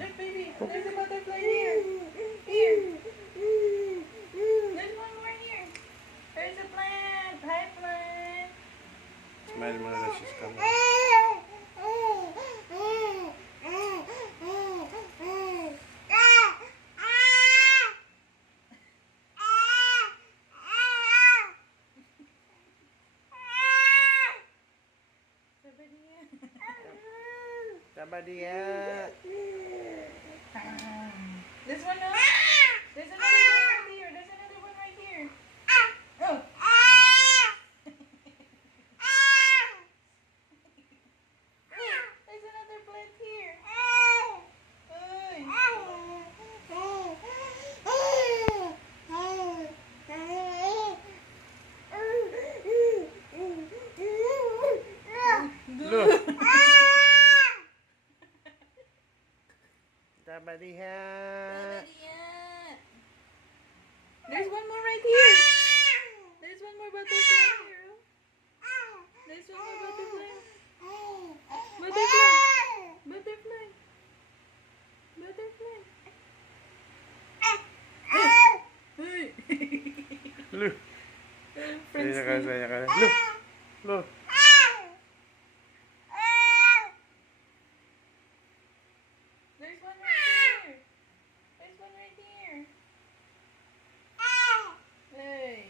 Look, baby. There's a butterfly here. Here. There's one more here. There's a plant. Hi, plant. Smile mo na sis camera. Sabar dia. This one now? There's another one right here. There's another one right here. Oh. There's another plant here. Ay. Look. Sabar dia. There's one more right here. There's one more butterfly here. There's one more butterfly. Butterfly. Butterfly. Butterfly. Hey. Look. Friends Saya ka. Look. Look. There's one right here. There's one right here. Hey.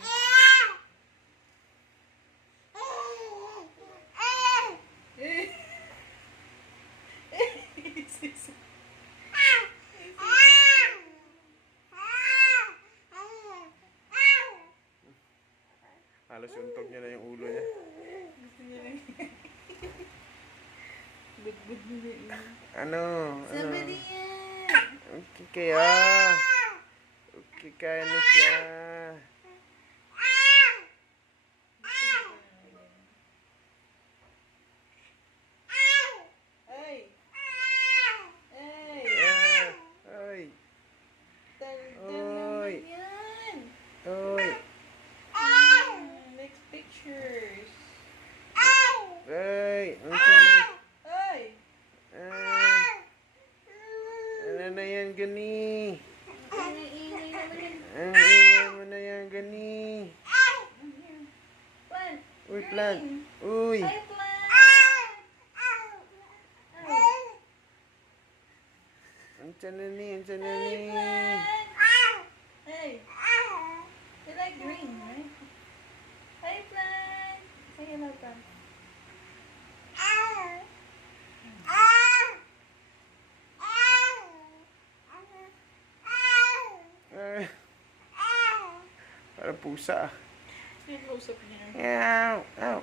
Halos untog niya na yung ulo niya. Gusto niya lang. Good niya yun. Ano? Somebody Okay kaya. Okay kaya na siya. Hey. Hey. Ay. Naman yan. Oy. Next pictures. Ay. Hey. Ano na yan gani? Ingay naman yan. Ang ingay mo na yan gani. Plant. Uy, plant. Uy. Hi, plant. Ang tiyan na ni. Ang tiyan na Hey, ni. plant. Hey. You like green, right? Hi, plant. Say hello, plant. Ay. Parang pusa. Yung close-up niya. Meow. Ow.